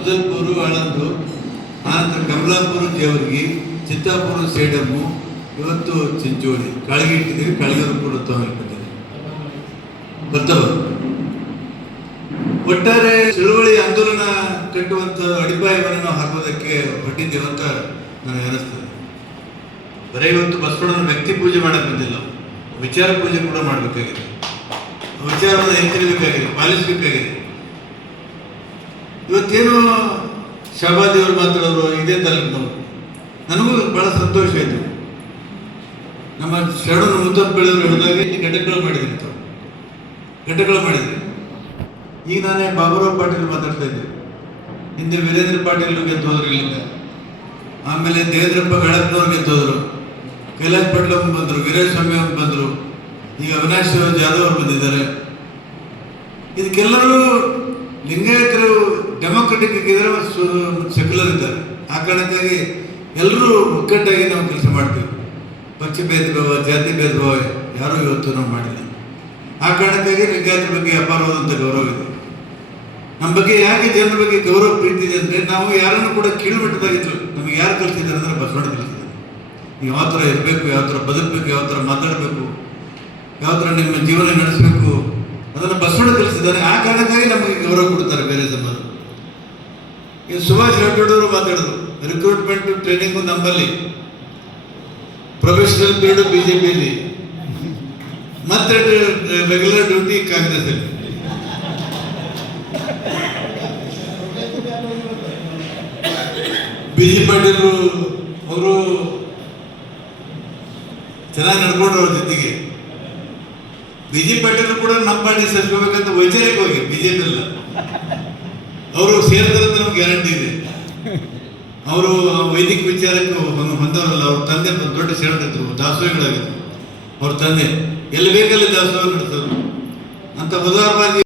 ಅಫ್ಜಲ್ಪುರ ಆಳಂದು, ಆನಂತರ ಕಮಲಾಪುರ ದೇವರಿಗೆ, ಚಿತ್ತಾಪುರ ಸೇಡಮ್ಮು, ಇವತ್ತು ಚಿಂಚೋಳಿ ಕಾಳಿಗೆ ಇಟ್ಟಿದ್ದೀವಿ. ಕಾಳಿಗರು ಕೂಡ ತಗೊಂಡಿದ್ದೇವೆ ಬರ್ತವ. ಒಟ್ಟಾರೆ ಚಳುವಳಿ ಆಂದೋಲನ ಕಟ್ಟುವಂತ ಅಡಿಪಾಯವನ್ನು ನಾವು ಹಾಕೋದಕ್ಕೆ ಹೊರಟಿದ್ದೇವೆ ಅಂತ ನನಗೆ ಅನಿಸ್ತದೆ. ಬರೀ ಇವತ್ತು ಬಸವಣ್ಣನ ವ್ಯಕ್ತಿ ಪೂಜೆ ಮಾಡಕ್ ಬಂದಿಲ್ಲ, ವಿಚಾರ ಪೂಜೆ ಕೂಡ ಮಾಡಬೇಕಾಗಿದೆ. ವಿಚಾರವನ್ನು ಎತ್ತಿರಬೇಕಾಗಿದೆ, ಪಾಲಿಸಬೇಕಾಗಿದೆ. ಇವತ್ತೇನು ಶಾಬಾದಿಯವರು ಮಾತಾಡೋರು ಇದೇ ತಾಲೂಕಿನವರು, ನನಗೂ ಬಹಳ ಸಂತೋಷ ಆಯಿತು. ನಮ್ಮ ಶರಣು ಮುದ್ದಪ್ಪಳಿಯವರು ಹೇಳಿದಾಗ ಇಲ್ಲಿ ಘಟಕಗಳು ಮಾಡಿದ್ರಿ, ಘಟಕಗಳು ಮಾಡಿದ್ರಿ. ಈಗ ನಾನೇ ಬಾಬುರಾವ್ ಪಾಟೀಲ್ ಮಾತಾಡ್ತಾ ಇದ್ದೆ. ಹಿಂದೆ ವೀರೇಂದ್ರ ಪಾಟೀಲ್ ಗೆದ್ದೋದ್ರು ಇಲ್ಲಿಂದ, ಆಮೇಲೆ ದೇವೇಂದ್ರಪ್ಪ ಬೆಳಗ್ನವ್ರು ಗೆದ್ದೋದ್ರು, ಕೈಲಾಸ್ ಪಟೇಲ್ ಅವ್ರು ಬಂದರು, ವೀರಸ್ವಾಮಿ ಅವ್ರು ಬಂದರು, ಈಗ ಅವಿನಾಶ್ ಜಾಧವ್ ಅವರು ಬಂದಿದ್ದಾರೆ. ಇದಕ್ಕೆಲ್ಲರೂ ಲಿಂಗಾಯತರು ಡೆಮೊಕ್ರೆಟಿಕ್ ಇದ್ದಾರೆ, ಸೆಕ್ಯುಲರ್ ಇದ್ದಾರೆ. ಆ ಕಾರಣಕ್ಕಾಗಿ ಎಲ್ಲರೂ ಒಗ್ಗಟ್ಟಾಗಿ ನಾವು ಕೆಲಸ ಮಾಡ್ತೀವಿ. ಪಕ್ಷ ಭೇದ ಭಾವ, ಜಾತಿ ಭೇದ ಭಾವ ಯಾರೂ ಇವತ್ತು ನಾವು ಮಾಡಿಲ್ಲ. ಆ ಕಾರಣಕ್ಕಾಗಿ ಲಿಂಗಾಯತರ ಬಗ್ಗೆ ಅಪಾರವಾದಂಥ ಗೌರವ ಇದೆ. ನಮ್ಮ ಬಗ್ಗೆ ಯಾಕೆ ಜನರ ಬಗ್ಗೆ ಗೌರವ ಪ್ರೀತಿ ಇದೆ ಅಂದರೆ, ನಾವು ಯಾರನ್ನು ಕೂಡ ಕೀಳುಮಟ್ಟದಾಗಿತ್ತು. ನಮಗೆ ಯಾರು ಕಲಿಸಿದ್ದಾರೆ ಅಂದರೆ ಬಸವಣ್ಣ ಕಲಿಸಿದ್ದಾರೆ. ನೀವು ಯಾವ ಥರ ಇರಬೇಕು, ಯಾವ ಥರ ಬದುಕಬೇಕು, ಯಾವ ಥರ ಮಾತಾಡಬೇಕು, ಯಾವ ಥರ ನಿಮ್ಮ ಜೀವನ ನಡೆಸಬೇಕು, ಅದನ್ನು ಬಸವಣ್ಣ ಕಲಿಸಿದ್ದಾರೆ. ಆ ಕಾರಣಕ್ಕಾಗಿ ನಮಗೆ ಗೌರವ ಕೊಡ್ತಾರೆ ಬೇರೆ ಸಮಾಜ. ಈಗ ಸುಭಾಷ್ ರಾಠೋಡವರು ಮಾತಾಡಿದ್ರು, ರಿಕ್ರೂಟ್ಮೆಂಟ್ ಟ್ರೈನಿಂಗು ನಮ್ಮಲ್ಲಿ, ಪ್ರೊಫೆಷನಲ್ ಪೀರಿಯಡ್ ಬಿಜೆಪಿಯಲ್ಲಿ, ಮತ್ತೆ ರೆಗ್ಯುಲರ್ ಡ್ಯೂಟಿ ಕಾಂಗ್ರೆಸ್ ಅಲ್ಲಿ. ಬಿಜಿ ಪಾಟೀಲ್ ಅವರು ಚೆನ್ನಾಗಿ ನಡ್ಕೊಂಡ್ರು ಅವ್ರ ಜೊತೆಗೆ. ಬಿಜಿ ಪಾಟೀಲ್ ಕೂಡ ನಮ್ಮ ಪಾರ್ಟಿ ಸೇರ್ಕೋಬೇಕಂತ ವೈಚಾರಿಕ ಹೋಗಿ ಬಿಜೆಪಿ ಅಲ್ಲ, ಅವರು ಸೇರ್ತಾರೆ ಅಂತ ನಮ್ಗೆ ಗ್ಯಾರಂಟಿ ಇದೆ. ಅವರು ವೈದಿಕ ವಿಚಾರಕ್ಕೆ ಹೊಂದವರಲ್ಲ. ಅವ್ರ ತಂದೆ ದೊಡ್ಡ ಶರಣರಿದ್ರು, ದಾಸೋಹಿಗಳಾಗಿದ್ರು. ಅವ್ರ ತಂದೆ ಎಲ್ಲಿ ಬೇಕಲ್ಲಿ ದಾಸೋಹ ನಡೆಸಿದ್ರು ಅಂತ ಉದಾರವಾಗಿ